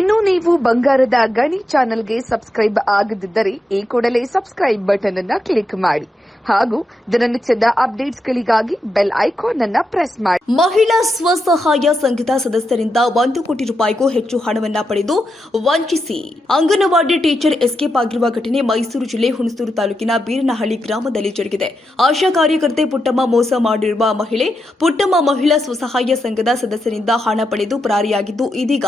ಇನ್ನು ನೀವು ಬಂಗಾರದ ಗಣಿ ಚಾನೆಲ್ಗೆ ಸಬ್ಸ್ಕ್ರೈಬ್ ಆಗದಿದ್ದರೆ ಈ ಕೂಡಲೇ ಸಬ್ಸ್ಕ್ರೈಬ್ ಬಟನ್ ಅನ್ನು ಕ್ಲಿಕ್ ಮಾಡಿ ಹಾಗೂ ದಿನನಿತ್ಯದ ಅಪ್ಡೇಟ್ಸ್ಗಳಿಗಾಗಿ ಬೆಲ್ ಐಕಾನ್ ಅನ್ನು ಪ್ರೆಸ್ ಮಾಡಿ. ಮಹಿಳಾ ಸ್ವಸಹಾಯ ಸಂಘದ ಸದಸ್ಯರಿಂದ 1 ಕೋಟಿ ರೂಪಾಯಿಗೂ ಹೆಚ್ಚು ಹಣವನ್ನ ಪಡೆದು ವಂಚಿಸಿ ಅಂಗನವಾಡಿ ಟೀಚರ್ ಎಸ್ಕೇಪ್ ಆಗಿರುವ ಘಟನೆ ಮೈಸೂರು ಜಿಲ್ಲೆ ಹುಣಸೂರು ತಾಲೂಕಿನ ಬೀರನಹಳ್ಳಿ ಗ್ರಾಮದಲ್ಲಿ ಜರುಗಿದೆ. ಆಶಾ ಕಾರ್ಯಕರ್ತೆ ಪುಟ್ಟಮ್ಮ ಮೋಸ ಮಾಡಿರುವ ಮಹಿಳೆ ಪುಟ್ಟಮ್ಮ ಮಹಿಳಾ ಸ್ವಸಹಾಯ ಸಂಘದ ಸದಸ್ಯರಿಂದ ಹಣ ಪಡೆದು ಪರಾರಿಯಾಗಿದ್ದು ಇದೀಗ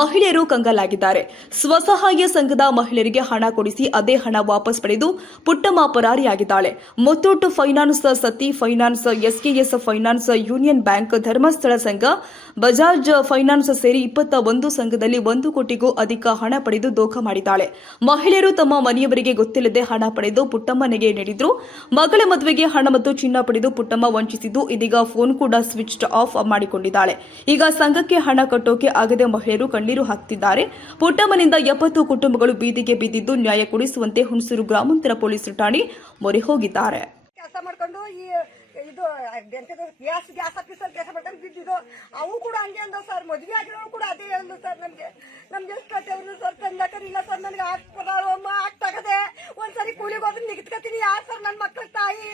ಮಹಿಳೆಯರು ಕಂಗಾಲಾಗಿದ್ದಾರೆ. ಸ್ವಸಹಾಯ ಸಂಘದ ಮಹಿಳೆಯರಿಗೆ ಹಣ ಕೊಡಿಸಿ ಅದೇ ಹಣ ವಾಪಸ್ ಪಡೆದು ಪುಟ್ಟಮ್ಮ ಪರಾರಿಯಾಗಿದ್ದಾಳೆ. ಮುತ್ತೂಟ್ ಫೈನಾನ್ಸ್, ಸತಿ finance, SKS finance, union bank, Dharmasthala ಸಂಘ, ಬಜಾಜ್ ಫೈನಾನ್ಸ್ ಸೇರಿ 21 ಸಂಘದಲ್ಲಿ 1 ಕೋಟಿಗೂ ಅಧಿಕ ಹಣ ಪಡೆದು ದೋಖ ಮಾಡಿದ್ದಾಳೆ. ಮಹಿಳೆಯರು ತಮ್ಮ ಮನೆಯವರಿಗೆ ಗೊತ್ತಿಲ್ಲದೆ ಹಣ ಪಡೆದು ಪುಟ್ಟಮ್ಮನಿಗೆ ನೀಡಿದ್ರು. ಮಗಳ ಮದುವೆಗೆ ಹಣ ಮತ್ತು ಚಿನ್ನ ಪಡೆದು ಪುಟ್ಟಮ್ಮ ವಂಚಿಸಿದ್ದು ಇದೀಗ ಫೋನ್ ಕೂಡ ಸ್ವಿಚ್ ಆಫ್ ಮಾಡಿಕೊಂಡಿದ್ದಾಳೆ. ಈಗ ಸಂಘಕ್ಕೆ ಹಣ ಕಟ್ಟೋಕೆ ಆಗದೆ ಮಹಿಳೆಯರು ಕಣ್ಣೀರು ಹಾಕ್ತಿದ್ದಾರೆ. ಪುಟ್ಟಮ್ಮನಿಂದ 70 ಕುಟುಂಬಗಳು ಬೀದಿಗೆ ಬಿದ್ದಿದ್ದು ನ್ಯಾಯ ಕೊಡಿಸುವಂತೆ ಹುಣಸೂರು ಗ್ರಾಮಾಂತರ ಪೊಲೀಸ್ ಠಾಣೆ ಮೊರೆ ಹೋಗಿದ್ದಾರೆ. ಕೆಲಸ ಮಾಡ್ಕೊಂಡು ಇದು ಗ್ಯಾಸ್ ಆಫೀಸಲ್ಲಿ ಕೆಲಸ ಮಾಡ್ಕೊಂಡು ಬಿದ್ದಿದ್ದು ಅವು ಕೂಡ ಹಂಗೆ ಅಂದ ಸರ್. ಮದುವೆ ಆಗಿರೋರು ಕೂಡ ಅದೇ ಹೇಳಿದ್ರು ಸರ್. ನಮ್ಗೆ ಎಷ್ಟು ಕಟ್ಟೆವ್ರು ಸರ್, ತಂದಕರಿಲ್ಲ ಸರ್. ನನಗೆ ಆಗ್ತಾಗದೆ ಒಂದ್ಸರಿ ಕೂಲಿಗೆ ಹೋದ್ರೆ ನಿಗತ್ಕತೀನಿ. ಯಾರು ಸರ್ ನನ್ನ ಮಕ್ಕಳ ತಾಯಿ?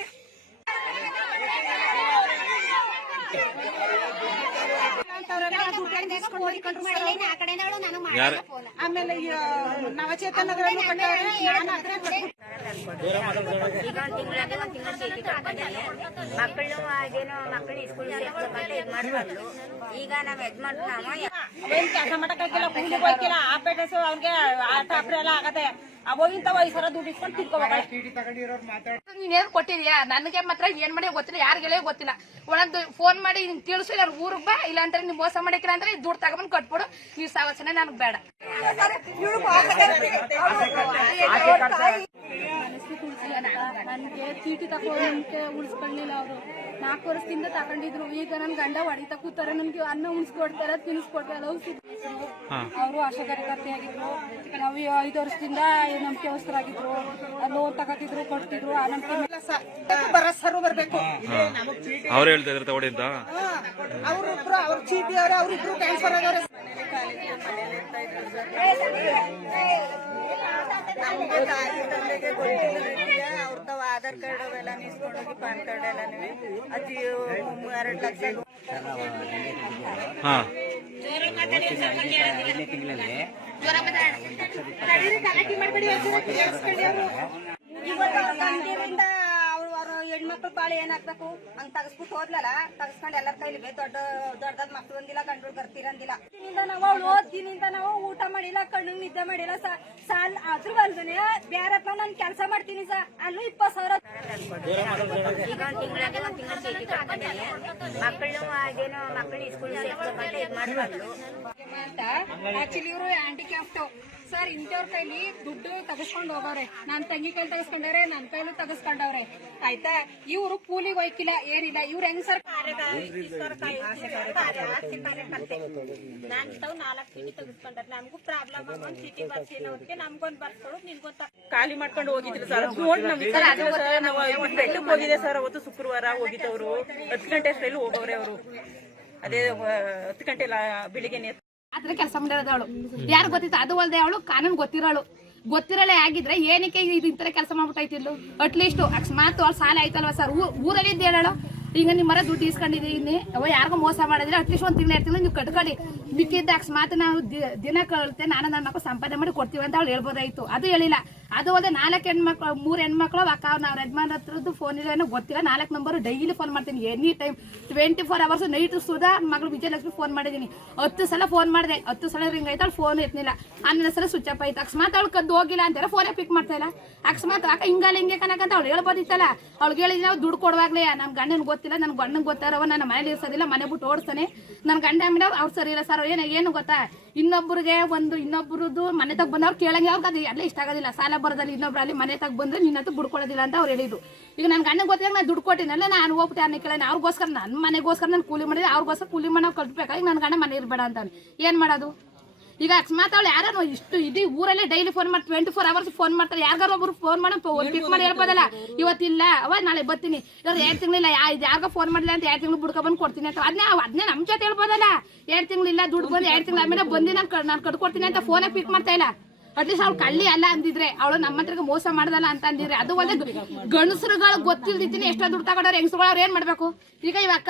ಆಮೇಲೆ ನವಚೇತನಗಳನ್ನು ಮಕ್ಕಳು ಸ್ಕೂಲ್ ಮಾಡ್ಕೊಂಡು ಈಗ ನಾವ್ ಕೆಲಸ ಮಾಡಕ್ಕಾಗಿಲ್ಲ, ಕೂಲಿಗೆ ಹೋಗಿಲ್ಲ. ಆಪರೇಟರ್ಸ್ ಅವ್ರಿಗೆ ಆಟ ಎಲ್ಲ ಆಗದೆ ಅವಾಗಿಂತ ವಯಸ್ಸರ ದುಡ್ಡು ಇಸ್ಕೊಂಡು ನೀನೇನು ಕೊಟ್ಟಿದ್ಯಾ? ನನಗೆ ಮಾತ್ರ ಏನ್ ಮಾಡಿ ಗೊತ್ತಿಲ್ಲ, ಯಾರಿಗೆಲ್ಲ ಗೊತ್ತಿಲ್ಲ. ಒಂದೊಂದು ಫೋನ್ ಮಾಡಿ ತಿಳಿಸು, ನಾನು ಊರಿಗೆ ಬಾ, ಇಲ್ಲ ಅಂದ್ರೆ ನೀವು ಮೋಸ ಮಾಡಕ್ಕಿಲ್ಲ ಅಂದ್ರೆ ದುಡ್ಡು ತಗೊಂಡ್ ಕೊಟ್ಬಿಡು. ಈ ಸಾವಸನೆ ನನಗೆ ಬೇಡ. ನನಗೆ ಚೀಟಿ ತಗೊಂಡ್ಕೆ ಉಳಿಸ್ಕೊಳ್ಳಿಲ್ಲ. ಅವರು 4 ವರ್ಷದಿಂದ ತಗೊಂಡಿದ್ರು. ಈಗ ನನ್ ಗಂಡ ಹೊಡಿತಾ ಕೂತಾರ. ನನ್ಗೆ ಅನ್ನ ಉಣಿಸ್ಕೊಡ್ತಾರ, ತಿನ್ನಿಸ್ಕೊಡ್ತಾರ. ಅವರು ಆಶಾ ಕಾರ್ಯಕರ್ತೆ ಆಗಿದ್ರು. ನಾವು 5 ವರ್ಷದಿಂದ ನಂಬಿಕೆವಸ್ತರಾಗಿದ್ರು. ಲೋನ್ ತಗೋತಿದ್ರು, ಕೊಡ್ತಿದ್ರು. ಆ ನಂಬಿಕೆ ಬರಸರು ಬರ್ಬೇಕು. ಅವ್ರು ಹೇಳ್ತಾ ಇದ್ರೆ ತಗೊಳ್ಳಿ ಅಂತ ಅವ್ರಿಬ್ರು, ಅವ್ರ ಚೀಟಿ ಅವ್ರೆ, ಅವ್ರಿಬ್ರು ಟ್ರಾನ್ಸ್ಫರ್ ಆಗವ್ರೆ. ನಮ್ಗೆ ತಾಯಿ ತಂದೆಗೆ ಗೊತ್ತಿಲ್ಲ. ಅವ್ರದ್ದು ಆಧಾರ್ ಕಾರ್ಡ್ ಅವೆಲ್ಲ ನಿಸ್ಕೊಂಡೋಗಿ ಪಾನ್ ಕಾರ್ಡ್ ಎಲ್ಲ ಅತಿ 2 ಲಕ್ಷ. ಇವತ್ತಿಂದ ಅವ್ರ ಹೆಣ್ಮಕ್ಳು ಬಾಳೆ ಏನಾಗ್ಬೇಕು ಹಂಗ್ ತಗಸ್ಬಿಟ್ಟು ಹೋದ್ಲಲ್ಲ. ತಗಸ್ಕೊಂಡು ಎಲ್ಲರ ಕೈಲಿ ದೊಡ್ಡದ ಮಕ್ಳು ಬಂದಿಲ್ಲ, ಗಂಡು ಬರ್ತಿರಂದಿಲ್ಲ. ನಾವು ಅವಳು ಓದ್ದಿನಿಂದ ನಾವು ಊಟ ಮಾಡಿಲ್ಲ, ಕಣ್ಣು ನಿದ್ದೆ ಮಾಡಿಲ್ಲ. ಸಾಲ ಅದ್ರ ಅಲ್ವೇ ಬೇರೆಪ್ಪ ನಾನು ಕೆಲಸ ಮಾಡ್ತೀನಿ ಸರ್. ಅಲ್ಲೂ 20,000 ಈಗ ತಿಂಗಳ ಚೀಟಿ ತಗೊಂಡಿನಿ. ಮಕ್ಕಳು ಸ್ಕೂಲ್ ಮಾಡ್ಕೊಂಡು ಅಂತ ಆಕ್ಚುಲಿ ಇವರು ಹ್ಯಾಂಡಿಕ್ಯಾಪ್ಟ್ ಸರ್. ಇಂಥವ್ರ ಕೈಲಿ ದುಡ್ಡು ತಗಸ್ಕೊಂಡು ಹೋಗವ್ರೆ. ನನ್ನ ತಂಗಿ ಕೈಲಿ ತಗಸ್ಕೊಂಡವ್ರೆ, ನನ್ನ ಕೈಲೂ ತಗಸ್ಕೊಂಡವ್ರೆ. ಆಯ್ತಾ? ಇವರು ಕೂಲಿಗೆ ಹೋಯ್ಕಿಲ್ಲ, ಏನಿಲ್ಲ. ಇವ್ರು ಹೆಂಗ್ ಸರ್? ಚೀಟಿ ತಗಸ್ಕೊಂಡ್ರೆ ನಮಗೂ ಪ್ರಾಬ್ಲಮ್. ಒಂದ್ ಚೀಟಿ ಬರ್ಸಿನವ್ರಿಗೆ ನಮ್ಗೊಂದ್ ಬರ್ಸ್ಕೊಡು, ನಿನ್ಗೊಂತ ಖಾಲಿ ಮಾಡ್ಕೊಂಡು ಹೋಗಿದ್ರು ಸರ್. ನಾವು ಬೆಟ್ಟಕ್ಕೆ ಹೋಗಿದೆ ಸರ್. ಅವತ್ತು ಶುಕ್ರವಾರ ಹೋಗಿದ್ದವರು 10 ಗಂಟೆ ಅಷ್ಟರಲ್ಲಿ ಹೋಗವ್ರೆ ಅವರು. ಅದೇ 10 ಗಂಟೆ ಬೆಳಿಗ್ಗೆ ಆತರ ಕೆಲಸ ಮಾಡಿರೋದು ಅವಳು. ಯಾರು ಗೊತ್ತಿತ್ತು? ಅದು ಅಲ್ದೆ ಅವಳು ಕಾನೂನು ಗೊತ್ತಿರಲ್ಲ ಆಗಿದ್ರೆ ಏನಕ್ಕೆ ಇಂತರ ಕೆಲಸ ಮಾಡ್ಬಿಟ್ಟೈತಿಲ್ಲ. ಅಟ್ಲೀಸ್ಟ್ ಅಕಸ್ಮಾತ್ ಅವ್ಳು ಸಾಲ ಆಯ್ತಲ್ವಾ ಸರ್, ಊರಲ್ಲಿ ಇದ್ದು ಹೇಳೋ ಈಗ ನಿಮ್ಮ ಮರ ದುಡ್ಡು ಇಸ್ಕೊಂಡಿದ್ದೀನಿ, ಅವ ಯಾರಿಗೂ ಮೋಸ ಮಾಡಿದ್ರೆ ಅಟ್ಲೀಸ್ಟ್ 1 ತಿಂಗಳು 2 ತಿಂಗಳು ನೀವು ಕಟ್ಕೊಳ್ಳಿ. ಮಿಕ್ಕಿದ್ದ ಅಕಸ್ಮಾತ್ ನಾವು ದಿನ ಕಳ್ತೆ ನಾನು ನನ್ನ ಮಕ್ಕಳು ಸಂಪಾದನೆ ಮಾಡಿ ಕೊಡ್ತೀವಿ ಅಂತ ಅವಳು ಹೇಳ್ಬೋದಾಯ್ತು. ಅದು ಹೇಳಿಲ್ಲ. ಅದು ಅಲ್ಲದೆ 4 ಹೆಣ್ಮಕ್ಳು 3 ಹೆಣ್ಮಕ್ಳು ಅಕ್ಕ ಅವ್ರ ಯಜಮಾನ್ ಹತ್ರದ್ದು ಫೋನ್ ಇಲ್ಲ, ಏನೋ ಗೊತ್ತಿಲ್ಲ. 4 ನಂಬರ್ ಡೈಲಿ ಫೋನ್ ಮಾಡ್ತೀನಿ, any time 24 hours. Night Sudha ಮಗಳು ವಿಜಯಲಕ್ಷ್ಮಿ ಫೋನ್ ಮಾಡಿದೀನಿ. 10 ಸಲ ಫೋನ್ ಮಾಡಿದೆ. 10 ಸಲ ರಿಂಗ್ ಆಯ್ತು, ಅವ್ಳು ಫೋನ್ ಎತ್ತಲಿಲ್ಲ. 11 ಸಲ ಸ್ವಿಚ್ ಆಫ್ ಆಯ್ತು. ಅಕಸ್ಮಾತ್ ಅವಳು ಕದ್ದು ಹೋಗಿಲ್ಲ ಅಂತಾರೆ, ಫೋನೇ ಪಿಕ್ ಮಾಡ್ತಾ ಇಲ್ಲ. ಅಕಸ್ಮಾತ್ ಅಕ್ಕ ಹಿಂಗೆ ಕನಕಂತ ಅವ್ಳು ಹೇಳ್ಬೋದಿತ್ತಲ್ಲ. ಅವ್ಳಿಗೆ ಹೇಳಿದ್ರೆ ನಾವು ದುಡ್ಡು ಕೊಡುವಾಗ್ಲೇ ನಮ್ಮ ಗಂಡನ ಗೊತ್ತಿಲ್ಲ, ನನ್ನ ಗಂಡನ್ ಗೊತ್ತಾರವ, ನನ್ನ ಮನೇಲಿ ಇರ್ಸೋದಿಲ್ಲ, ಮನೆ ಬಿಟ್ಟು ಓಡಿಸ್ತಾನೆ. ನನ್ನ ಗಂಡ ಮೇಲೆ ಅವ್ರು ಸರಿ ಇಲ್ಲ ಸರ್. ಏನು ಗೊತ್ತಾ, ಇನ್ನೊಬ್ಬರದ್ದು ಮನೆ ತಗ ಬಂದವ್ರು ಕೇಳಂಗೆ ಅವ್ರಿಗೆ ಅದು ಎಲ್ಲ ಇಷ್ಟ ಆಗೋದಿಲ್ಲ. ಸಾಲ ಬರೋದಲ್ಲಿ ಇನ್ನೊಬ್ರಲ್ಲಿ ಮನೆ ತಗ ಬಂದ್ರೆ ನಿನ್ನತ್ತು ಬಿಡ್ಕೊಳ್ಳೋದಿಲ್ಲ ಅಂತ ಅವ್ರು ಹೇಳಿದ್ರು. ಈಗ ನನ್ನ ಗಂಡ ಗೊತ್ತಾಗ ನಾನು ದುಡ್ಡು ಕೊಟ್ಟಿನಲ್ಲ, ನಾನು ಹೋಗ್ಬಿಟ್ಟು ಯಾರನ್ನ ಕೇಳ, ಅವ್ರಿಗೋಸ್ಕರ ನನ್ನ ಮನೆಗೋಸ್ಕರ ನಾನು ಕೂಲಿ ಮಾಡಿದ್ರೆ ಅವ್ರಿಗೋಸ್ಕರ ಕೂಲಿ ಮಾಡೋ ಕಟ್ಬೇಕಾಗಿ ನನ್ನ ಗಂಡ ಮನೆ ಇರಬೇಡ ಅಂತಾನೆ. ಏನು ಮಾಡೋದು? ಈಗ ಅಕಸ್ಮಾತ್ ಅವಳು ಯಾರು ಇಷ್ಟು ಇಡೀ ಊರಲ್ಲೇ ಡೈಲಿ ಫೋನ್ ಮಾಡಿ 24 hours ಫೋನ್ ಮಾಡ್ತಾರೆ. ಯಾರಿಗಾರು ಒಬ್ರು ಫೋನ್ ಮಾಡಿ ಪಿಕ್ ಮಾಡಿ ಹೇಳ್ಬೋದಲ್ಲ, ಇವತ್ತಿಲ್ಲ ಅವ ನಾಳೆ ಬರ್ತೀನಿ, ಇವ್ರು 2 ತಿಂಗಳಿಲ್ಲ ಯಾರಿಗ ಫೋನ್ ಮಾಡಿಲ್ಲ ಅಂತ 2 ತಿಂಗಳು ಬುಡ್ಕೊ ಬಂದು ಕೊಡ್ತೀನಿ ಅಂತ ಅದನ್ನೇ ನಮ್ ಜೊತೆ ಹೇಳ್ಬೋದಲ್ಲ. 2 ತಿಂಗಳಿಲ್ಲ ದುಡ್ಡು ಬಂದು 2 ತಿಂಗಳ ಆಮೇಲೆ ಬಂದು ನಾನು ಕಟ್ಕೊಡ್ತೀನಿ ಅಂತ ಫೋನೇ ಪಿಕ್ ಮಾಡ್ತಾ ಇಲ್ಲ. ಅಟ್ಲೀಸ್ಟ್ ಅವ್ಳು ಕಳ್ಳಿ ಅಲ್ಲ ಅಂದಿದ್ರೆ, ಅವಳು ನಮ್ಮ ಹತ್ರಕ್ಕೆ ಮೋಸ ಮಾಡದಲ್ಲ ಅಂತ ಅಂದಿದ್ರೆ, ಅದು ಒಳ್ಳೆ ಗಂಡಸರುಗಳು ಗೊತ್ತಿಲ್ದಿದ್ದೀನಿ ಎಷ್ಟೋ ದುಡ್ಡು ತಗೊಂಡವ್ರು. ಹೆಂಗಸರುಗಳು ಅವ್ರು ಏನ್ ಮಾಡ್ಬೇಕು? ಈಗ ಇವ ಅಕ್ಕ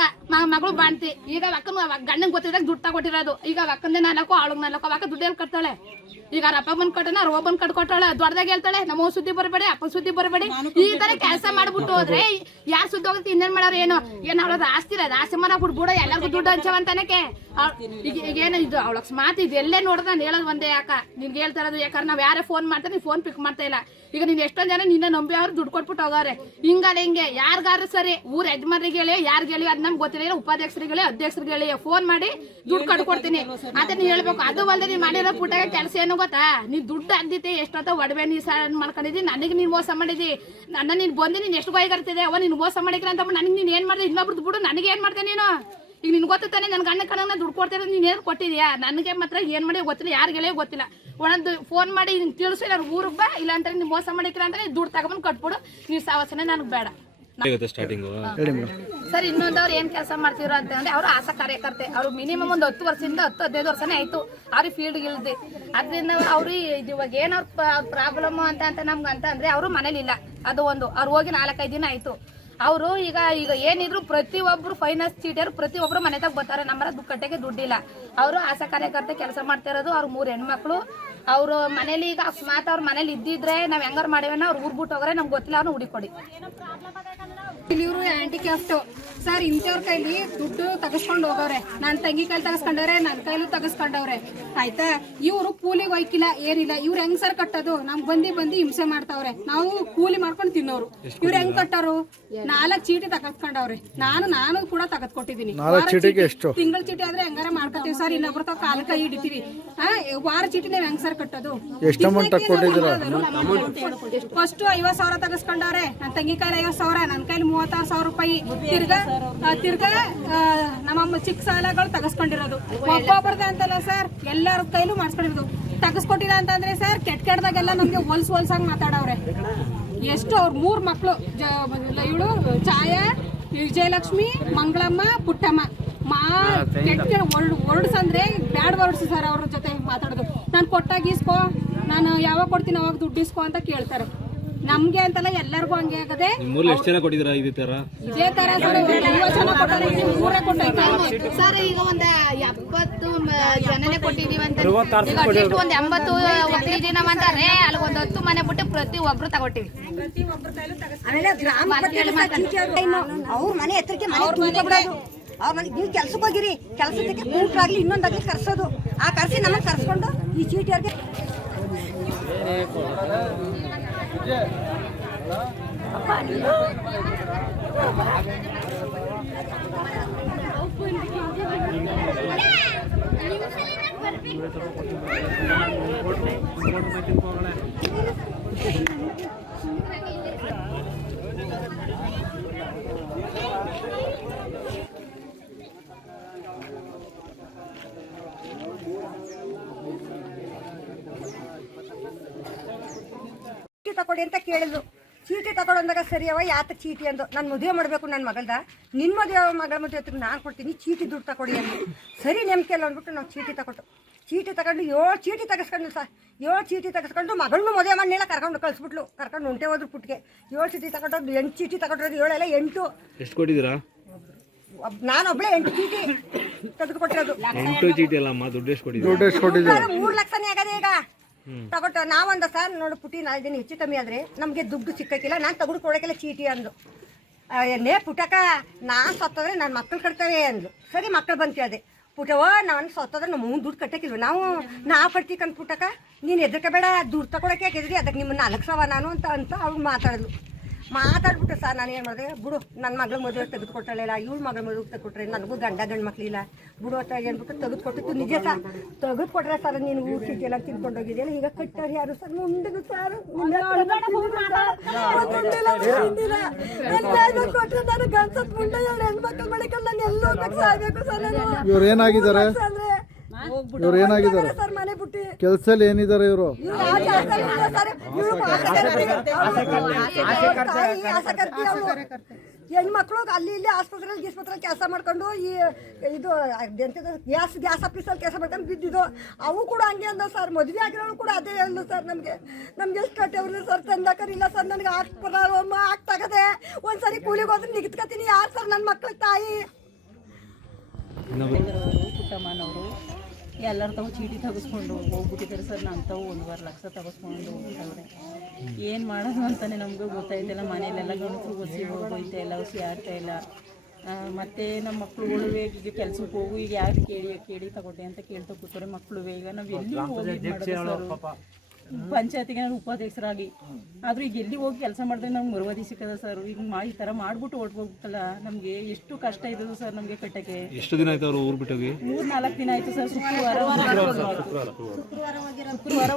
ಮಗಳು ಬಾಣ್ತಿ, ಈಗ ಅಕ್ಕನ ಗಂಡಂಗ್ ಗೊತ್ತಿದ್ದಾಗ ದುಡ್ಡು ತಗೊಟ್ಟಿರೋದು. ಈಗ ಅಕ್ಕಂದೇ 4 ಅವಳಿಗೆ 4 ಅಕ್ಕ ದುಡ್ಡು ಎಲ್ಲಿ ಕಟ್ತಾಳೆ? ಈಗ ಅವ್ರ ಅಪ್ಪ ಬಂದ್ ಕಟ್ಟನ ಅವ್ರ ಬಂದ್ ಕಟ್ಕೊಟ್ಟಾಳೆ, ದೊಡ್ಡದಾಗ ಹೇಳ್ತಾಳೆ ನಮ್ಮ ಸುದ್ದಿ ಬರಬೇಡಿ, ಅಪ್ಪ ಸುದ್ದಿ ಬರಬೇಡಿ. ಈ ತರ ಕೆಲಸ ಮಾಡ್ಬಿಟ್ಟು ಹೋದ್ರೆ ಯಾರು ಸುದ್ದಿ ಹೋಗುತ್ತೆ? ಇನ್ನೇನ್ ಮಾಡೋರು? ಏನೋ ಅವ್ರದ್ದು ಆಸ್ತಿ ಇಲ್ಲ, ಆಸ್ತಿ ಮನ ಬಿಡ್ಬಿಡ ಎಲ್ಲರಿಗೂ ದುಡ್ಡು ಹಂಚವಂತಾನಕ್ಕೆ. ಈಗ ಏನು ಇದು ಅವಳ ಮಾತು ಇದು ಎಲ್ಲೇ ನೋಡ್ದ ನಾನು ಹೇಳೋದು ಒಂದೇ, ಯಾಕ ನಿನ್ಗೆ ಹೇಳ್ತಾ ಇರೋದು? ಯಾಕಂದ್ರೆ ನಾವ್ ಯಾರೇ ಫೋನ್ ಮಾಡ್ತಾರೆ ನೀನ್ ಫೋನ್ ಪಿಕ್ ಮಾಡ್ತಾ ಇಲ್ಲ. ಈಗ ನೀನ್ ಎಷ್ಟೊಂದ್ ಜನ ನಿನ್ನ ನಂಬಿ ಅವ್ರು ದುಡ್ಡು ಕೊಟ್ಬಿಟ್ಟು ಹೋಗವ್ರೆ. ಹಿಂಗಲ್ಲ ಹಿಂಗೆ ಯಾರಿಗಾರು ಸರಿ ಊರ್ ಯಜಮಾನ್ರಿಗೆ ಹೇಳಿ, ಯಾರಿಗೆ ಹೇಳಿ ಅದ್ ನಮ್ಗೆ ಗೊತ್ತಿಲ್ಲ, ಉಪಾಧ್ಯಕ್ಷರಿಗೆ ಹೇಳಿ, ಅಧ್ಯಕ್ಷರಿಗೆ ಹೇಳಿ ಫೋನ್ ಮಾಡಿ ದುಡ್ಡು ಕಟ್ಕೊಡ್ತೀನಿ ಅಂತ ನೀನ್ ಹೇಳ್ಬೇಕು. ಅದು ಅಲ್ಲದೆ ನೀನ್ ಮಾಡಿರೋ ಪುಟ್ಟಾಗ ಕೆಲಸ ಏನು ಗೊತ್ತಾ? ನೀನ್ ದುಡ್ಡು ಅಂದಿದ್ದೆ ಎಷ್ಟೊತ್ತ ಒಡವೆ ನೀ ಮಾಡ್ಕೊಂಡಿದ್ದಿ, ನನಗೆ ನೀನ್ ಮೋಸ ಮಾಡಿದಿ. ನನ್ನ ನೀನ್ ಬಂದು ನೀನ್ ಎಷ್ಟು ಬಾಯಿಗರ್ತಿದೆ ಅವ ನೀನ್ ಮೋಸ ಮಾಡಿಕ್ರ ಅಂತ ನನಗೆ ನೀನ್ ಏನ್ ಮಾಡಿದೆ? ಇನ್ನೊಬ್ರದ್ದು ಬಿಡು, ನನಗೆ ಏನ್ ಮಾಡ್ತೇನೆ ನೀನು? ಈಗ ನಿನ್ ಗೊತ್ತಾನೆ ನನ್ ಗಂಡ ಕಣ ದುಡ್ಡು ಕೊಡ್ತಾ ನೀನ್ ಏನ್ ಕೊಟ್ಟಿದ್ಯಾ? ನನಗೆ ಮಾತ್ರ ಏನ್ ಮಾಡಿ ಗೊತ್ತಿಲ್ಲ, ಯಾರಿಗೆಲ್ಲ ಗೊತ್ತಿಲ್ಲ. ಒಂದೊಂದು ಫೋನ್ ಮಾಡಿ ತಿಳಿಸು, ನಾನು ಊರಿಗೆ ಬಾ, ಇಲ್ಲ ಅಂತ ನೀವು ಮೋಸ ಮಾಡಿಕ್ರ ಅಂತ ದುಡ್ಡು ತಗೊಂಡ್ ಕಟ್ಬಿಡು. ನೀವು ಸಾವಸನೆ ನನಗೆ ಬೇಡ. ಸರ್ ಇನ್ನೊಂದವ್ರು ಏನ್ ಕೆಲಸ ಮಾಡ್ತಿರೋ ಅಂತಂದ್ರೆ ಅವ್ರು ಆಶಾ ಕಾರ್ಯಕರ್ತೆ. ಅವ್ರು ಮಿನಿಮಮ್ ಒಂದು 10 ವರ್ಷದಿಂದ 10-15 ವರ್ಷನೇ ಆಯ್ತು ಅವ್ರಿಗೆ ಫೀಲ್ಡ್ ಇಳ್ದು. ಅದರಿಂದ ಅವ್ರು ಇವಾಗ ಏನ್ ಅವ್ರ ಪ್ರಾಬ್ಲಮ್ ಅಂತ ನಮ್ಗೆ ಅಂತ ಅಂದ್ರೆ ಅವರು ಮನೇಲಿ ಇಲ್ಲ. ಅದು ಒಂದು ಅವ್ರು ಹೋಗಿ 4-5 ದಿನ ಆಯ್ತು. ಅವರು ಈಗ ಏನಿದ್ರು ಪ್ರತಿಯೊಬ್ರು ಫೈನಾನ್ಸ್ ಚೀಟಿಯರು ಪ್ರತಿಯೊಬ್ರು ಮನೆ ತಗ ಬರ್ತಾರೆ. ನಮ್ಮರ ಕಟ್ಟೆಗೆ ದುಡ್ಡಿಲ್ಲ. ಅವರು ಆಶಾ ಕಾರ್ಯಕರ್ತೆ ಕೆಲಸ ಮಾಡ್ತಾ ಇರೋದು. ಅವ್ರ 3 ಹೆಣ್ಮಕ್ಳು. ಅವ್ರು ಮನೇಲಿ ಈಗ ಅಕಸ್ಮಾತ್ ಅವ್ರ ಮನೇಲಿ ಇದ್ದಿದ್ರೆ ನಾವ್ ಹೆಂಗಾರು ಮಾಡಿವೇನ ಅವ್ರು ಊರ್ ಬಿಟ್ಟು ಹೋಗ್ರೆ ನಮ್ಗೆ ಗೊತ್ತಿಲ್ಲ, ಅವ್ರನ್ನ ಹುಡುಕೊಡಿ. ಇವರು ಆಂಟಿ ಕ್ಯಾಸ್ಟ್ ಸರ್, ಇಂಥವ್ರ ಕೈಲಿ ದುಡ್ಡು ತಗಸ್ಕೊಂಡು ಹೋಗವ್ರೆ. ನನ್ನ ತಂಗಿ ಕೈಲಿ ತಗಸ್ಕೊಂಡವ್ರೆ, ನನ್ನ ಕೈಲೂ ತಗಸ್ಕೊಂಡವ್ರೆ. ಆಯ್ತಾ? ಇವ್ರು ಕೂಲಿಗೆ ಒಯ್ಕಿಲ್ಲ, ಏನಿಲ್ಲ. ಇವ್ರು ಹೆಂಗ್ ಸರ್ ಕಟ್ಟೋದು? ನಮ್ಗ್ ಬಂದು ಹಿಂಸೆ ಮಾಡ್ತಾವ್ರೆ. ನಾವು ಕೂಲಿ ಮಾಡ್ಕೊಂಡು ತಿನ್ನೋರು. ಇವ್ರು ಹೆಂಗ್ ಕಟ್ಟೋರು? 4 ಚೀಟಿ ತಗಸ್ಕೊಂಡವ್ರೆ. ನಾನು ಕೂಡ ತಗದ್ಕೊಟ್ಟಿದೀನಿ. ತಿಂಗಳ ಚೀಟಿ ಆದ್ರೆ ಹೆಂಗಾರ ಮಾಡ್ಕೊತೀವಿ ಸರ್, ಇನ್ನೊಬ್ರ ತಾವ್ ಕಾಲ ಕೈ ಹಿಡಿತೀವಿ. ವಾರ ಚೀಟಿ ನಾವ್ ಹೆಂಗ್ ಸರ್ ಕಟ್ಟೋದು? ಫಸ್ಟ್ 50,000 ತಗಸ್ಕೊಂಡವ್ರೆ. ನನ್ನ ತಂಗಿ ಕೈಲಿ 50,000, ನನ್ನ ಕೈಲಿ 36,000 ರೂಪಾಯಿ. ತಿರ್ಗಾ ನಮ್ಮಮ್ಮ ಚಿಕ್ಕ ಸಾಲಗಳು ತಗಸ್ಕೊಂಡಿರೋದು. ಒಬ್ಬೊಬ್ಬರದ ಅಂತಲ್ಲ ಸರ್, ಎಲ್ಲರ ಕೈಲೂ ಮಾಡಿಸ್ಕೊಂಡಿರೋದು. ತಗಸ್ಕೊಟ್ಟಿಲ್ಲ ಅಂತಂದ್ರೆ ಸರ್, ಕೆಟ್ಟದಾಗೆಲ್ಲ ನಮ್ಗೆ ಹೊಲ್ಸಾಗಿ ಮಾತಾಡವ್ರೆ. ಎಷ್ಟು ಅವ್ರ 3 ಮಕ್ಳು, ಇವಳು ಛಾಯಾ, ವಿಜಯಲಕ್ಷ್ಮಿ, ಮಂಗಳಮ್ಮ, ಪುಟ್ಟಮ್ಮ. ಕೆಟ್ಟ ಹೊರಡ್ಸಂದ್ರೆ ಬ್ಯಾಡ್ ಹೊರಡ್ಸು ಸರ್. ಅವ್ರ ಜೊತೆ ಮಾತಾಡೋದು ನಾನು ಕೊಟ್ಟಾಗ ಇಸ್ಕೋ, ನಾನು ಯಾವಾಗ ಕೊಡ್ತೀನಿ ಅವಾಗ ದುಡ್ಡು ಇಸ್ಕೋ ಅಂತ ಕೇಳ್ತಾರೆ. ನಮ್ಗೆ ಅಂತಲ್ಲ ಎಲ್ಲರಿಗೂ ಹಂಗೆ ಆಗದೆ. ಇದೇ ತರ ಸರ್ ಈಗ ಒಂದ್ 70 ಜನನೇ ಕೊಟ್ಟಿದೀವಿ ಅಂತ, ಒಂದ್ 80 ಒಕ್ಕಲಿದ್ದೀವಿ ನಾವ್ ಅಂತಾರೆ. ಅಲ್ಲಿ ಒಂದ್ 10 ಮನೆ ಬಿಟ್ಟು ಪ್ರತಿ ಒಬ್ರು ತಗೊಟ್ಟಿವಿ. ಅವ್ರ ಮನೆ ಎತ್ತರಕ್ಕೆ ಅವ್ರ ಮನೆ ನೀವು ಕೆಲ್ಸಕ್ಕೆ ಹೋಗಿರಿ, ಕೆಲ್ಸಕ್ಕೆ ಕೂಟ್ರಾಗ್ಲಿ ಇನ್ನೊಂದಾಗ್ಲಿ ಕರ್ಸೋದು. ಆ ಕರ್ಸಿ ನಮ್ಮನ್ನ ಕರ್ಸ್ಕೊಂಡು ಈ ಚೀಟಿಯವ್ರಿಗೆ ತಗೊಡಿ ಅಂತ ಕೇಳಿದ್ರು. ಚೀಟಿ ತಗೊಳಂದಾಗ ಸರಿ ಅವ ಯಾತ ಚೀಟಿ ಅಂದು. ನಾನು ಮದುವೆ ಮಾಡಬೇಕು ನನ್ನ ಮಗಳದ, ನಿನ್ನ ಮಗಳ ಮದುವೆ ಹೊತ್ತಿಗೆ ನಾನು ಕೊಡ್ತೀನಿ, ಚೀಟಿ ದುಡ್ಡು ತಗೊಡಿ ಅಂತ. ಸರಿ ನೆಮ್ಕೆ ಎಲ್ಲ ಅಂದ್ಬಿಟ್ಟು ನಾವು ಚೀಟಿ ತಗೊಂಡು 7 ಚೀಟಿ ತೆಗೆಸ್ಕೊಂಡು ಸರ್, 7 ಚೀಟಿ ತೆಗೆಸ್ಕೊಂಡು ಮಗಳನ್ನೂ ಮದುವೆ ಮಾಡಿಲ್ಲ, ಕರ್ಕೊಂಡು ಹೊಂಟೆ ಹೋದ್ರು ಪುಟ್ಟಿಗೆ. 7 ಚೀಟಿ ತಗೊಂಡು 8 ಚೀಟಿ ತಗೊಂಡ್ರದು, 7 ಎಲ್ಲ 8. ಎಷ್ಟು ಕೊಟ್ಟಿದ್ದೀರಾ? ನಾನೊಬ್ಳೆ 8 ಚೀಟಿ ತೆಗೆದು ಕೊಟ್ಟಿರೋದು. 8 ಚೀಟಿ ಅಲ್ಲಮ್ಮ, ದುಡ್ಡು ಎಷ್ಟು ಕೊಟ್ಟಿದ್ದೀರಾ? 3 ಲಕ್ಷನೇ ಆಗದೆ ಈಗ ತಗೊಟ್ಟು. ನಾವಂದ ಸರ್ ನೋಡು ಪುಟ್ಟಿ, 4 ದಿನ ಹೆಚ್ಚು ಕಮ್ಮಿ ಆದ್ರೆ ನಮ್ಗೆ ದುಡ್ಡು ಸಿಕ್ಕಕ್ಕಿಲ್ಲ, ನಾನು ತೆಗೆದು ಕೊಡೋಕ್ಕೆಲ್ಲ ಚೀಟಿ ಅಂದು. ನೇ ಪುಟಕ, ನಾನು ಸತ್ತೋದ್ರೆ ನನ್ನ ಮಕ್ಕಳು ಕಟ್ತವೆ ಅಂದ್ಲು. ಸರಿ ಮಕ್ಕಳು ಬಂತು ಅದೇ ಪುಟವ, ನಾನು ಸತ್ತೋದ್ರೆ ನಮ್ಮ ದುಡ್ಡು ಕಟ್ಟಕ್ಕಿಲ್ವ, ನಾವು ಕಟ್ತೀಕಂತ ಪುಟಕ, ನೀನು ಎದಕ್ಕೆ ಬೇಡ, ದುಡ್ಡು ತಗೊಳಕ್ಕೆ ಹಾಕಿದ್ರಿ, ಅದಕ್ಕೆ ನಿಮ್ಮನ್ನ 4 ಸಾವಿರ ನಾನು ಅಂತ ಅವ್ರು ಮಾತಾಡ್ಬಿಟ್ಟು ಸರ್ ನಾನು ಏನು ಮಾಡಿದೆ, ಬಿಡು ನನ್ನ ಮಗಳ ಮದುವೆ ತೆಗೆದುಕೊಟ್ಟಳಿಲ್ಲ, ಇವಳು ಮಗಳ ಮದುವೆ ತೆಗೆದುಕೊಟ್ರೆ ನನಗೂ ಗಂಡು ಮಕ್ಕಳಿಲ್ಲ ಬಿಡು ಅಂತ ಹೇಳ್ಬಿಟ್ಟು ತೆಗೆದುಕೊಟ್ಟಿತ್ತು. ನಿಜ ಸರ್, ತೆಗೆದುಕೊಟ್ರೆ ಸರ್ ನೀನು ಊಟ ಚೀಟಿ ಎಲ್ಲ ತಿನ್ಕೊಂಡೋಗಿದೆಯಲ್ಲ, ಈಗ ಕಟ್ಟಾರೆ ಯಾರು ಸರ್? ಮುಂದಿನ ಸರ್ ಕೊಟ್ಟರೆ ನಾನು ಗಂಡಸತ್ ಮುಂದೆ ಹೆಣ್ಮಕ್ಳು ಮಡಿಕಲ್ ನಾನು ಎಲ್ಲೋ ಸಾಯ್ಬೇಕು ಸರ್. ನಾನು ಏನಾಗಿದ್ದಾರೆ ಅಂದ್ರೆ ಇವ್ರು ಏನಾಗಿದ್ದಾರೆ ಸರ್ ಮನೆ ಬಿಟ್ಟು ಕೆಲ್ಸದಲ್ಲಿ ಏನಿದ್ದಾರೆ ಇವರು? ಹೆಣ್ಮಕ್ಳು ಅಲ್ಲಿ ಇಲ್ಲಿ ಆಸ್ಪತ್ರೆಯಲ್ಲಿ ಕೆಲಸ ಮಾಡ್ಕೊಂಡು ಈ ಇದು ಗ್ಯಾಸ್ ಆಫೀಸಲ್ಲಿ ಕೆಲಸ ಮಾಡ್ಕೊಂಡು ಬಿದ್ದಿದ್ದು. ಅವು ಕೂಡ ಹಂಗೆ ಅಂದ ಸರ್. ಮದುವೆ ಆಗಿರೋರು ಕೂಡ ಅದೇ ಹೇಳು ಸರ್. ನಮ್ಗೆ ಎಷ್ಟು ಕಟ್ಟೆವ್ರು ಸರ್ ತಂದಾಕರಿಲ್ಲ ಸರ್. ನನಗೆ ಆಗ್ತಾಗದೆ ಒಂದ್ಸರಿ ಕೂಲಿಗೆ ಹೋದ್ರೆ ನಿಗತ್ಕತೀನಿ. ಯಾರು ಸರ್ ನನ್ನ ಮಕ್ಳ ತಾಯಿ? ಪುಟ್ಟಮ್ಮನವರು ಎಲ್ಲರ ತಾವು ಚೀಟಿ ತೆಗೆಸ್ಕೊಂಡು ಹೋಗ್ಬಿಟ್ಟಿದ್ದಾರೆ ಸರ್. ನಮ್ಮ ತಾವು 1.5 ಲಕ್ಷ ತೆಗೆಸ್ಕೊಂಡು ಹೋಗ್ಬಿಟ್ಟವ್ರೆ. ಏನು ಮಾಡೋದು ಅಂತಲೇ ನಮಗೂ ಗೊತ್ತಾಯ್ತಿಲ್ಲ. ಮನೆಯಲ್ಲೆಲ್ಲ ಗಣಸರು ಒಸಿ ಹೋಗೋಯ್ತಾ ಇಲ್ಲ, ಒಸಿ ಆಡ್ತಾ ಇಲ್ಲ. ಮತ್ತು ನಮ್ಮ ಮಕ್ಳುಗಳು ಈಗ ಕೆಲ್ಸಕ್ಕೆ ಹೋಗು, ಈಗ ಯಾರು ಕೇಳಿ ತಗೊಟ್ಟೆ ಅಂತ ಕೇಳ್ತಾ ಕೂತಾರೆ ಮಕ್ಕಳು. ಈಗ ನಾವು ಎಲ್ಲಿ ಹೋಗಿ ಮಾಡೋದು ಸರ್? ಪಂಚಾಯತಿಗೆ ನಾನು ಉಪಾಧ್ಯಕ್ಷರಾಗಿ ಆದರೂ ಈಗ ಎಲ್ಲಿ ಹೋಗಿ ಕೆಲಸ ಮಾಡಿದ್ರೆ ನಮ್ಗೆ ಮರುವಾದಿ ಸಿಕ್ಕದ ಸರ್. ಈಗ ಈ ಥರ ಮಾಡ್ಬಿಟ್ಟು ಹೊರಟೋಗ್ಬಿಟ್ಟಲ್ಲ, ನಮಗೆ ಎಷ್ಟು ಕಷ್ಟ ಇದ್ದದು ಸರ್ ನಮಗೆ ಕಟ್ಟಕ್ಕೆ. ಎಷ್ಟು ದಿನ ಆಯ್ತು ಅವರು ಊರು ಬಿಟ್ಟೋಗಿ? 3-4 ದಿನ ಆಯಿತು ಸರ್. ಶುಕ್ರವಾರ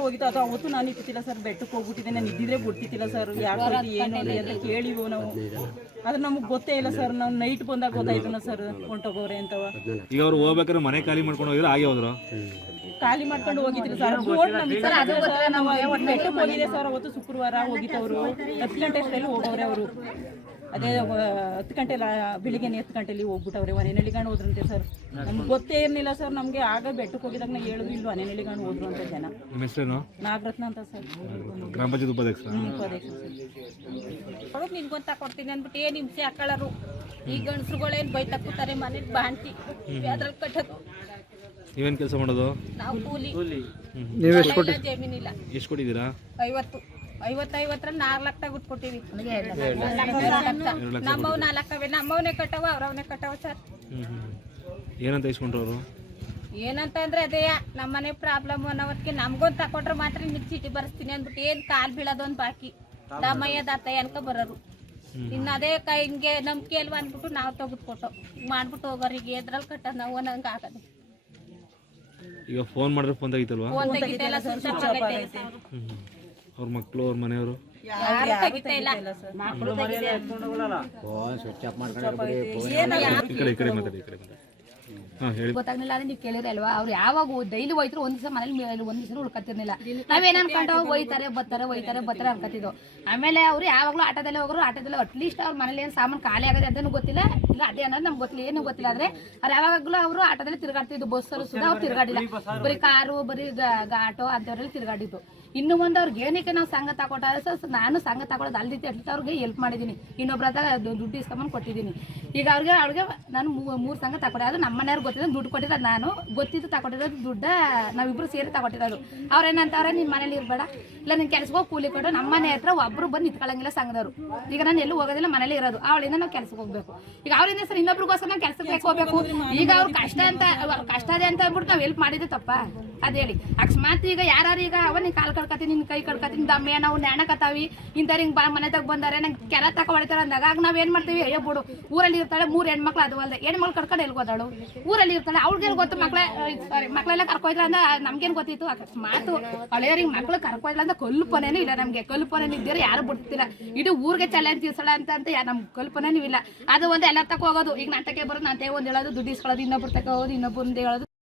ಹೋಗಿತ್ತು. ಅದು ಅವತ್ತು ನಾನು ಇಟ್ಟಿಲ್ಲ ಸರ್. ಬೆಟ್ಟಕ್ಕೆ ಹೋಗ್ಬಿಟ್ಟಿದ್ದೆ. ನಾನು ಇದ್ದಿದ್ರೆ ಬಿಡ್ತಿದ್ದಿಲ್ಲ ಸರ್. ಯಾಕೆ ಏನು ಅಂತ ಕೇಳಿವು ನಾವು. ಅದು ನಮಗೆ ಗೊತ್ತೇ ಇಲ್ಲ ಸರ್. ನಾವು ನೈಟ್ ಬಂದಾಗ ಗೊತ್ತಾಯ್ತು ಸರ್ ಹೊಂಟೋಗೋರೆ ಅಂತವ. ಈಗ ಅವ್ರು ಹೋಗ್ಬೇಕಾದ್ರೆ ಮನೆ ಖಾಲಿ ಮಾಡ್ಕೊಂಡು ಹೋಗಿದ್ರೆ ಹಾಗೆ ಹೋದ್ರು? ಖಾಲಿ ಮಾಡ್ಕೊಂಡು ಹೋಗಿದ್ರು ಸರ್. ಬೆಟ್ಟಕ್ಕೆ ಹೋಗಿದೆ ಸರ್. ಅವತ್ತು ಶುಕ್ರವಾರ ಹೋಗಿತ್ತವರು. 10 ಗಂಟೆ ಅಷ್ಟರಲ್ಲಿ ಹೋಗವ್ರೆ ಅವರು. ಅದೇ 10 ಗಂಟೆ ಬೆಳಿಗ್ಗೆ 10 ಗಂಟೆಲಿ ಹೋಗ್ಬಿಟ್ಟವ್ರೆ. ಹೊನೆನಳ್ಳಿಗಂಡು ಹೋದ್ರಂತೆ ಸರ್. ನಮ್ಗೆ ಗೊತ್ತೇ ಇರಲಿಲ್ಲ ಸರ್. ನಮಗೆ ಆಗ ಬೆಟ್ಟಕ್ಕೆ ಹೋಗಿದಾಗ ನಾವು ಹೇಳಿದ್ರು ಇಲ್ಲಿ ಹೊನೆನಳ್ಳಿಗಂಡು ಹೋದ್ರು ಅಂತ ಜನ. ನಿಮ್ಮ ಹೆಸರೇನು? ನಾಗರತ್ನ ಅಂತ ಸರ್. ಗ್ರಾಮ ಪಂಚಾಯತ್ ಉಪಾಧ್ಯಕ್ಷ. ಅವ್ರಿಗೆ ನಿನ್ಗೊಂದು ತಕೊಡ್ತೀನಿ ಅಂದ್ಬಿಟ್ಟು ಏನು ಹಿಂಸೆ ಹಾಕೊಳ್ಳೋರು. ಈ ಗಂಡಸ್ರುಗಳೇನು ಬೈ ತಕ್ಕೋತಾರೆ ಮನೇಲಿ ಬಾಂಟಿ ಅದ್ರಲ್ಲಿ ಕಟ್ಟೋದು. ನೀವೇನು ಕೆಲಸ ಮಾಡೋದು? ನಾವು ಕೂಲಿ. ನೀವು ಎಷ್ಟು ಕೊಟ್ಟು ಜಮೀನಿಲ್ಲ. ಎಷ್ಟು ಕೊಟ್ಟಿದ್ದೀರಾ? 50 4 ಲಕ್ಷ ಕೊಟ್ಟಿವಿ. ನಮ್ಮವ್ 4 ನಮ್ಮವನೇ ಕಟ್ಟವ, ಅವ್ರವನೇ ಕಟ್ಟವ ಸರ್. ಏನಂತ ಇಸ್ಕೊಂಡ್ರು ಅವರು? ಏನಂತ ಅಂದ್ರೆ ಅದೇ ನಮ್ಮನೆ ಪ್ರಾಬ್ಲಮ್ ಅನ್ನೋದಕ್ಕೆ ನಮ್ಗೊಂದು ತಕೊಟ್ರೆ ಮಾತ್ರ ನಿಮ್ಗೆ ಚೀಟಿ ಬರ್ಸ್ತೀನಿ ಅಂದ್ಬಿಟ್ಟು ಏನು ಕಾಲು ಬೀಳೋದೊಂದು ಬಾಕಿ. ದಮ್ಮಯ್ಯ ದತ್ತಯ್ಯ ಅನ್ಕೊ ಬರೋರು. ಇನ್ನು ಅದೇ ಹಿಂಗೆ ನಂಬಿಕೆ ಅಲ್ವಾ ಅಂದ್ಬಿಟ್ಟು ನಾವು ತೆಗೆದುಕೊಟ್ಟು ಮಾಡ್ಬಿಟ್ಟು ಹೋಗೋರಿಗೆ ಎದ್ರಲ್ಲಿ ಕಟ್ಟೋದು ನಾವು ಅನ್ನಂಗೆ ಆಗದೆ. ಈಗ ಫೋನ್ ಮಾಡಿದ್ರೆ ಫೋನ್ ತೆಗಿತಲ್ವಾ? ಫೋನ್ ತೆಗಿತಾ ಸ್ವಿಚ್ ಆಫ್ ಆಗೈತೆ. ಅವ್ರ ಮಕ್ಕಳು ಅವ್ರ ಮನೆಯವರು ಯಾರು ತೆಗಿತಾ ಇಲ್ಲ. ಈ ಕಡೆ ಮಾತಾಡಿ. ಗೊತ್ತಾಗ್ಲಿಲ್ಲ ಅಂದ್ರೆ ನೀವು ಕೇಳಿರಿ ಅಲ್ವಾ? ಅವ್ರು ಯಾವಾಗ ಡೈಲಿ ಹೋಯ್ತಾರೆ. ಒಂದ್ ದಿವಸ ಮನೇಲಿ ಒಂದ್ ದಿವಸ ಉಳ್ಕತ್ತಿರ್ಲಿಲ್ಲ. ನಾವೇನ್ ಅನ್ಕೊಂಡು ಹೋಯ್ತಾರೆ ಬರ್ತಾರೆ ಅನ್ಕತ್ತಿದ್ದು. ಆಮೇಲೆ ಅವ್ರು ಯಾವಾಗ್ಲೂ ಆಟೋದಲ್ಲೇ ಹೋಗೋರು. ಆಟೋದಲ್ಲೇ ಅಟ್ಲೀಸ್ಟ್ ಅವ್ರ ಮನೇಲಿ ಏನು ಸಾಮಾನು ಖಾಲಿ ಆಗದೆ ಅಂತನೂ ಗೊತ್ತಿಲ್ಲ. ಇಲ್ಲ ಅದೇ ಅನ್ನೋದು ನಮ್ಗೆ ಗೊತ್ತಿಲ್ಲ, ಏನು ಗೊತ್ತಿಲ್ಲ. ಆದ್ರೆ ಅವ್ರು ಯಾವಾಗಲೂ ಅವರು ಆಟೋದಲ್ಲಿ ತಿರ್ಗಾಡ್ತಿದ್ದು. ಬಸ್ಸಲ್ಲಿ ಸುಧಾ ಅವ್ರು ತಿರ್ಗಾಡಿಲ್ಲ. ಬರೀ ಕಾರು ಬರೀ ಆಟೋ ಅಂತವ್ರಲ್ಲಿ ತಿರ್ಗಾಡಿದ್ದು. ಇನ್ನು ಮುಂದೆ ಅವ್ರಿಗೆ ಏನಕ್ಕೆ ನಾವು ಸಂಘ ತಗೊಟ್ಟಾರೆ ಸರ್, ನಾನು ಸಂಘ ತಗೊಳ್ಳೋದು ಅಲ್ದಿತ್ತು. ಅಟ್ಲೀಸ್ಟ್ ಅವ್ರಿಗೆ ಹೆಲ್ಪ್ ಮಾಡಿದ್ದೀನಿ. ಇನ್ನೊಬ್ರ ಹತ್ರ ದುಡ್ಡು ಇಸ್ಕೊಂಬಂದು ಕೊಟ್ಟಿದ್ದೀನಿ. ಈಗ ಅವ್ರಿಗೆ ನಾನು 3 ಸಂಘ ತಗೊಟ್ಟೆ. ಅದು ನಮ್ಮ ಮನೆಯವ್ರಿಗೆ ಗೊತ್ತಿದ್ದು ದುಡ್ಡು ಕೊಟ್ಟಿರೋದು ನಾನು ಗೊತ್ತಿದ್ದು ತಗೊಟ್ಟಿರೋದು ದುಡ್ಡ ನಾವಿಬ್ರು ಸೇರಿ ತಗೊಟ್ಟಿರೋದು. ಅವ್ರೇನಂತವ್ರೆ ನಿನ್ನ ಮನೇಲಿ ಇರಬೇಡ, ಇಲ್ಲ ನಿನ್ನ ಕೆಲ್ಸಕ್ಕೆ ಹೋಗಿ ಕೂಲಿ ಕೊಡು. ನಮ್ಮ ಮನೆ ಹತ್ರ ಒಬ್ಬರು ಬಂದು ನಿಂತ್ಕೊಳ್ಳಂಗಿಲ್ಲ ಸಂಘದವರು. ಈಗ ನಾನು ಎಲ್ಲೂ ಹೋಗೋದಿಲ್ಲ, ಮನೇಲಿ ಇರೋದು. ಅವಳಿಂದ ನಾವು ಕೆಲ್ಸಕ್ಕೆ ಹೋಗ್ಬೇಕು. ಈಗ ಅವರಿಂದ ಸರ್ ಇನ್ನೊಬ್ರಿಗೋಸ್ಕರ ನಾವು ಕೆಲ್ಸಕ್ಕೆ ಹೋಗ್ಬೇಕು. ಈಗ ಅವ್ರ ಕಷ್ಟ ಅದೇ ಅಂತ ಅಂದ್ಬಿಟ್ಟು ನಾವು ಹೆಲ್ಪ್ ಮಾಡಿದ್ದೆ ತಪ್ಪ? ಅದ್ ಹೇಳಿ. ಅಕಸ್ಮಾತ್ ಈಗ ಯಾರು ಈಗ ಅವ ನೀನು ಕಾಲು ಕಡ್ಕತ್ತೀನಿ, ನಿನ್ನ ಕೈ ಕಡ್ಕತ್ತೀನಿ, ದಮ್ಮೆ ನಾವು ನ್ಯಾಣಕತ್ತಾವಿ ಇಂಥವ್ರು ಹಿಂಗೆ ಮನೆದಾಗ ಬಂದಾರೆ ನಂಗೆ ಕೆರ ತಕ ಹೊಡಿತಾರೆ ಅಂದಾಗ ಆಗ ನಾವೇನು ಮಾಡ್ತೀವಿ? ಅಯ್ಯೋ ಬಿಡು, ಊರಲ್ಲಿ ಇರ್ತಾಳೆ 3 ಹೆಣ್ಮಕ್ಳು. ಅದು ಅಲ್ಲದೆ ಹೆಣ್ಮಕ್ಳು ಕರ್ಕೊಂಡು ಎಲ್ಗೋದಾಳು? ಊರಲ್ಲಿ ಇರ್ತಾಳೆ. ಅವ್ಳಿಗೆ ಗೊತ್ತು ಮಕ್ಕಳೆಲ್ಲ ಕರ್ಕೊಯ್ತಾರ ಅಂದ್ರೆ ನಮ್ಗೇನು ಗೊತ್ತಿತ್ತು? ಅಕಸ್ಮಾತ್ ಹಳೆಯವ್ರಿಗೆ ಮಕ್ಳು ಕರ್ಕೊಯ್ಲ್ಲ ಅಂತ ಕಲ್ಪನೆನೂ ಇಲ್ಲ ನಮಗೆ. ಕಲ್ಪನೆ ಇದ್ದೀರ ಯಾರು ಬಿಡ್ತಿಲ್ಲ. ಇಡೀ ಊರಿಗೆ ಚಾಲೆಂಜ್ ತೀರ್ಸಳ ಅಂತ ನಮ್ಗೆ ಕಲ್ಪನೆನೂ ಇಲ್ಲ. ಅದು ಒಂದು ಎಲ್ಲ ತಕ ಹೋಗೋದು. ಈಗ ನಾಟಕ ಬರೋದು, ನಾಟಕ ಒಂದು ಹೇಳೋದು, ದುಡ್ಡು ಇಸ್ಕೊಳ್ಳೋದು, ಇನ್ನೊಬ್ರು ತಕ ಹೋಗೋದು, ಇನ್ನೊಬ್ಬರು ಹೇಳೋದು.